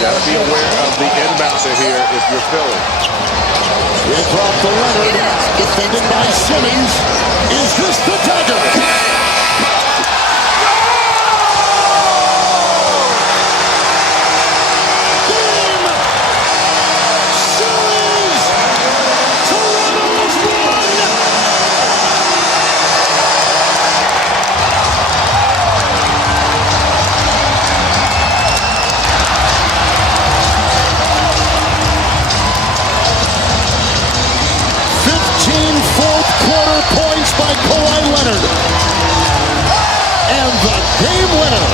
Got to be aware of the inbounder here if you're Philly. It's off to Leonard, defended by Simmons. Is this the dagger? Fourth quarter points by Kawhi Leonard. And the game winner